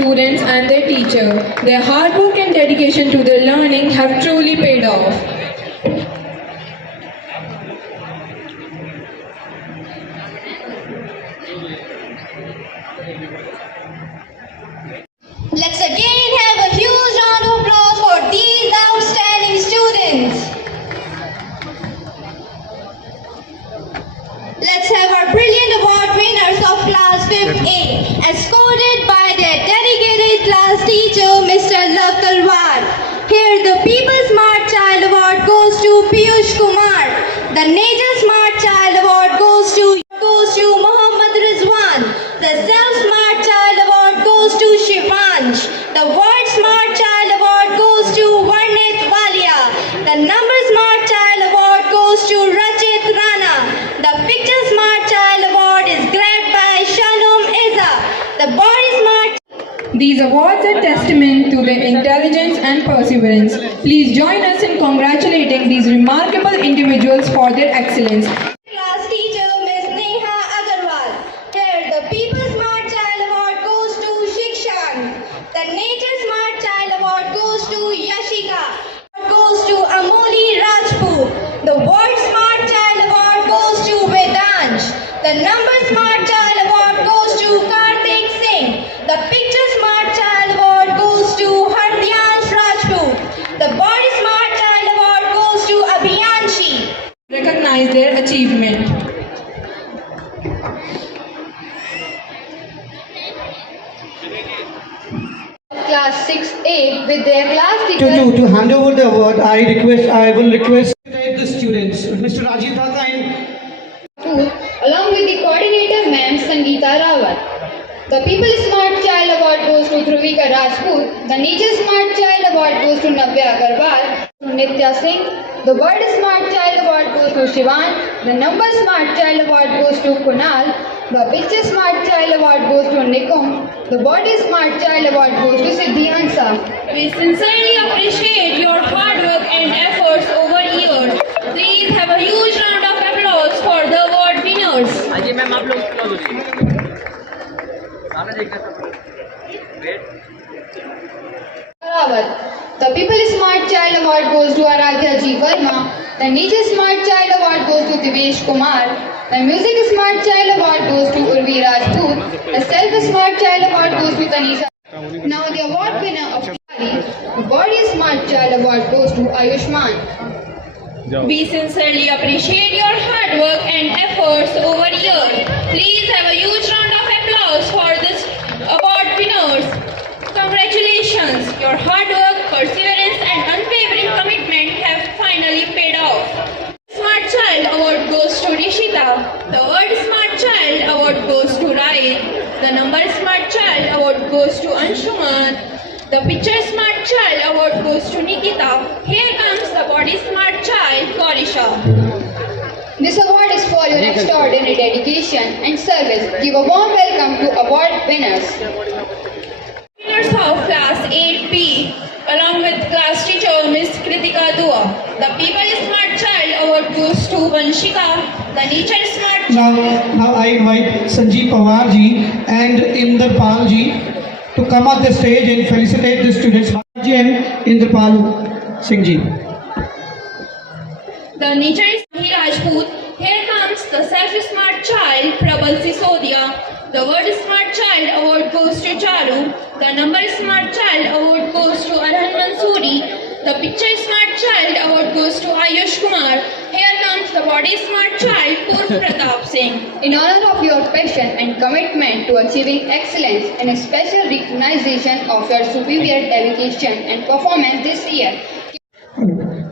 students and their teacher. Their hard work and dedication to their learning have truly paid off. Let's again have a huge round of applause for these outstanding students. Let's have our brilliant award winners of class 5th A, escorted by their dedicated class teacher, Mr. Love Talwar. Here, the People Smart Child Award goes to Piyush Kumar. The Nature Smart Child Award goes to Mohammad Rizwan. The Self Smart Child Award goes to Shivansh. The Word Smart Child Award goes to Varnit Walia. The Number Smart Child Award goes to Rachit Rana. The Picture Smart Child Award is grabbed by Shalom Iza. The Body Smart. These awards are testament to their intelligence and perseverance. Please join us in congratulating these remarkable individuals for their excellence. Class teacher Ms. Neha Agarwal. Here, the People Smart Child Award goes to Shikshan. The Nature Smart Child Award goes to Yashika. Goes to Amoli Rajput. The Word Smart Child Award goes to Vedansh. The Number Smart Child Award goes to Kartik Singh. The Picture Smart Child Award goes to Hardyansh Rajput. The Body Smart Child Award goes to Abhiyanshi. Recognize their achievement. Class 6A with their class teacher. To hand over the award, I will request the students, Mr. Rajiv Tata and Along with the coordinator, Ma'am Sangeeta Rawat. The People Smart Child Award goes to Dhruvika Rajput. The Nature Smart Child Award goes to Navya Agarwal. To Nitya Singh. The Word Smart Child Award goes to Shivan. The Number Smart Child Award goes to Kunal. The Picture Smart Child Award goes to Nikum. The Body Smart Child Award goes to Siddhi Hansa. We sincerely appreciate your hard work and efforts over years. Please have a huge round of applause for the award winners. आइए ma'am आप लोग close हो जाइए सामने देखना सब wait Rawat. The People Smart Child Award goes to Aradhya G. Verma. The Nature Smart Child Award goes to Divesh Kumar. The Music Smart Child Award goes to Urvi Rajput. The Self Smart Child Award goes to Tanisha. Now the award winner of the Body Smart Child Award goes to Ayushman. We sincerely appreciate your hard work and efforts over years. Please have a huge round of applause for this award winners. Congratulations! Your hard work, perseverance and unwavering commitment have finally paid off. Smart Child Award goes to Rishita. The Word Smart Child Award goes to Rai. The Number Smart Child Award goes to Anshuman. The Picture Smart Child Award goes to Nikita. Here comes the Body Smart Child, Korisha. This award is for your extraordinary dedication and service. Give a warm welcome to award winners. Winners of Class 8B, along with class teacher Ms. Kritika Dua. The People Smart Child Award goes to Vanshika. The Nature Smart Child. now I invite Sanjeev Pawar ji and Inderpal ji to come up the stage and felicitate the students. Ji and Inderpal Singh ji. The Nature is Mahi Rajput. Here comes the Self Smart Child, Prabal Sisodia. The Word Smart Child Award goes to Charu. The Number Smart Child Award goes to Arhan Mansoori. The Picture Smart Child Award goes to Ayush Kumar. Here comes the Body Smart Child, Purv Pratap Singh. In honor of your passion and commitment to achieving excellence and a special recognition of your superior dedication and performance this year.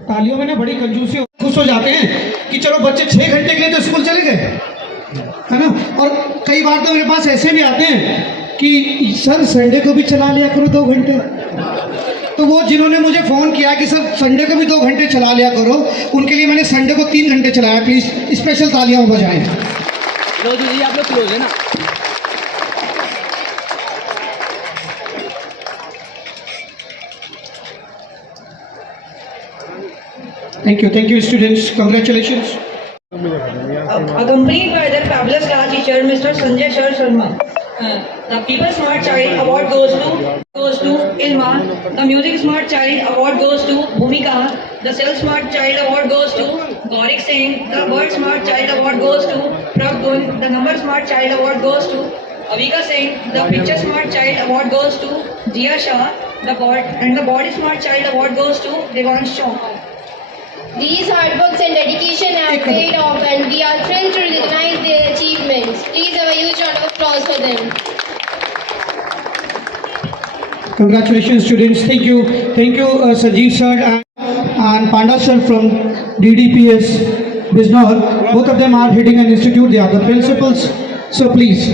तालियों में ना बड़ी कंजूसी खुश हो जाते हैं कि चलो बच्चे 6 घंटे के लिए तो स्कूल चले गए, है ना। और कई बार तो मेरे पास ऐसे भी आते हैं कि सर संडे को भी चला लिया करो 2 घंटे। तो वो जिन्होंने मुझे फ़ोन किया कि सर संडे को भी 2 घंटे चला लिया करो, उनके लिए मैंने संडे को 3 घंटे चलाया। प्लीज़ स्पेशल तालियां बजाएं। क्लोज हो जाइए आप लोग क्लोज है ना। Thank you students, congratulations. Accompanied by the fabulous class teacher Mr. Sanjay Sharma. The People Smart Child Award goes to Ilma. The Music Smart Child Award goes to Bhumika. The Self Smart Child Award goes to Gaurik Singh. The Word Smart Child Award goes to Prabgun. The Number Smart Child Award goes to Avika Singh. The Picture Smart Child Award goes to Jia Shah. The Body Smart Child Award goes to Devansh Chauhan. These hard works and dedication have paid off, and we are thrilled to recognize their achievements. Please have a huge round of applause for them. Congratulations, students. Thank you, Sanjeev sir and Panda sir from DDPS Bijnor. Both of them are heading an institute. They are the principals. So please.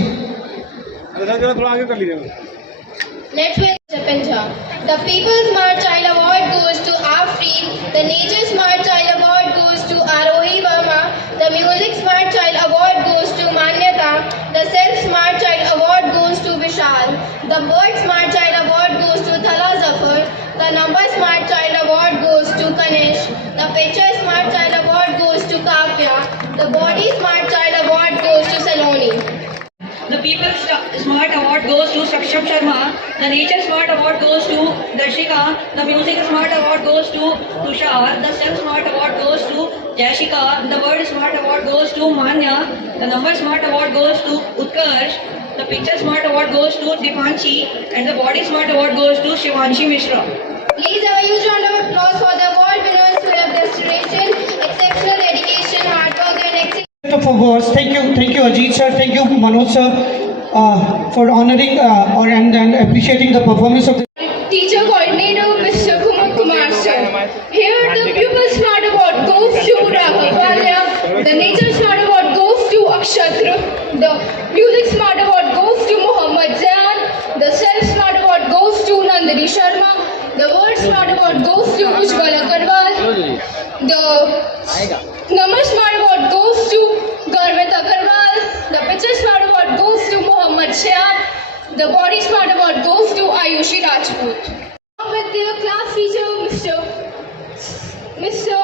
Let's win Punjab. The People's Smart Child Award goes to Afreen. The Nature Smart Child Award goes to Arohi Verma. The Music Smart Child Award goes to Manyata. The Self Smart Child Award goes to Vishal. The Word Smart Child Award goes to Thala Zafar. The Number Smart Child Award goes to Kanish. The Picture Smart Child Award goes to Kavya. The Body Smart Child Award goes to Saloni. The People's Smart Award goes to Saksham Sharma. The Nature Smart Award goes to Darshika. The Music Smart Award goes to Tushar. The Self Smart Award goes to Jashika. The Word Smart Award goes to Manya. The Number Smart Award goes to Utkarsh. The Picture Smart Award goes to Dipanshi. And the Body Smart Award goes to Shivanshi Mishra. Please have a huge round of applause for the award winners who have demonstrated exceptional dedication, hard work, and excellence. Of awards. Thank you, Ajit sir. Thank you, Manoj sir, for honoring and appreciating the performance of the Teacher Coordinator Mr. Kumar sir. Here the Pupil Smart Award goes to Raghav Valya. The Nature Smart Award goes to Akshatra. The Music Smart Award goes to Muhammad Zayan. The Self Smart Award goes to Nandini Sharma. The Word Smart Award goes to Ujjwal Agarwal. The Number Smart Award goes to Garvit Agarwal. The Picture Smart Award goes to Muhammad Shyam. The Body Smart Award goes to Ayushi Rajput. With their class teacher, Mr.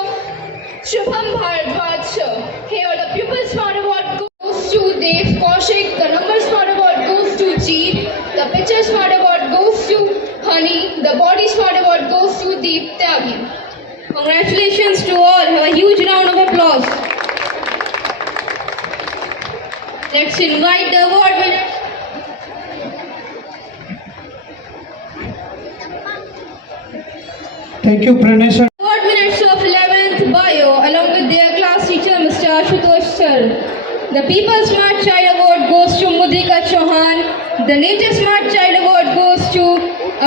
Shubham Bharadwaj sir. Here the Pupil Smart Award goes to Dev Kaushik. The Number Smart Award goes to Jeet. The Picture Smart Award goes to Honey. The Body Smart Award goes to Deep Tyagi. Congratulations to all. Have a huge round of applause. Let's invite the award winners. Thank you, Pranay sir. Award winners of 11th Bio along with their class teacher Mr. Ashutosh sir. The People Smart Child Award goes to Mudrika Chauhan. The Nature Smart Child Award goes to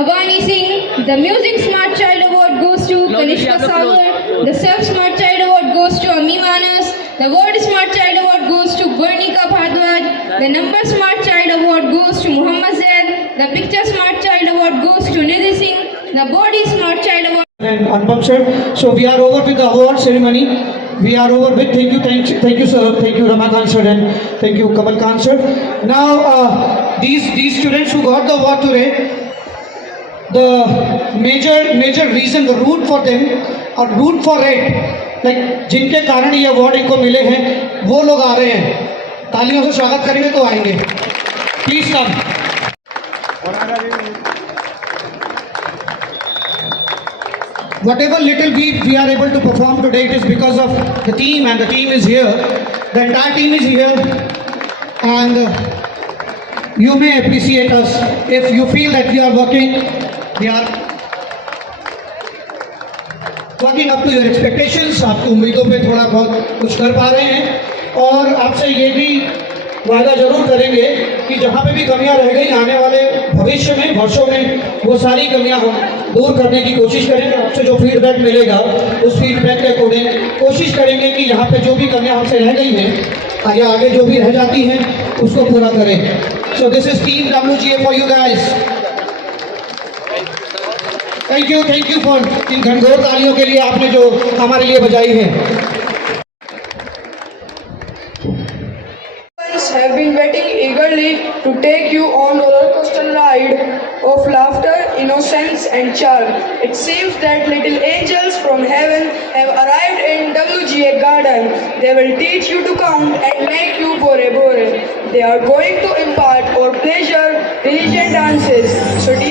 Avani Singh. The Music Smart Child Award goes to Kanishka Sagar. The Self Smart Child Award goes to Ami Manas. The Word Smart Child Award goes to Gurnika Bhardwaj. The Number Smart Child Award goes to Muhammad Zaid. The Picture Smart Child Award goes to Nidhi Singh. The Body Smart Child Award. And Anupam sir. So we are over with the award ceremony. We are over with. Thank you, sir. Thank you, Ramakant sir, and thank you, Kamal Khan sir. Now, these students who got the award today, the major reason, the root for them, or root for it, like जिनके कारण ये award इनको मिले हैं, वो लोग आ रहे हैं. तालियों से स्वागत करेंगे तो आएंगे. Please come. Whatever little we are able to perform today, it is because of the team, and the team is here. The entire team is here, and you may appreciate us if you feel that we are working up to your expectations. आपकी उम्मीदों पे थोड़ा बहुत कुछ कर पा रहे हैं, और आपसे ये भी वादा जरूर करेंगे कि जहाँ पे भी कमियाँ रह गई आने वाले भविष्य में, वर्षों में, वो सारी कमियाँ हम दूर करने की कोशिश करेंगे. आपसे जो फीडबैक मिलेगा उस फीडबैक के अकॉर्डिंग कोशिश करेंगे कि यहाँ पे जो भी कमियाँ हमसे रह गई हैं या आगे जो भी रह जाती हैं उसको पूरा करें. So this is team WGA for you guys. Thank you for in घनघोर तालियों के लिए आपने जो हमारे लिए बजाई है. Have been waiting eagerly to take you on roller coaster ride of laughter, innocence and charm. It seems that little angels from heaven have arrived in WGA Garden. They will teach you to count and make you bore. They are going to impart or pleasure religion dances. So dear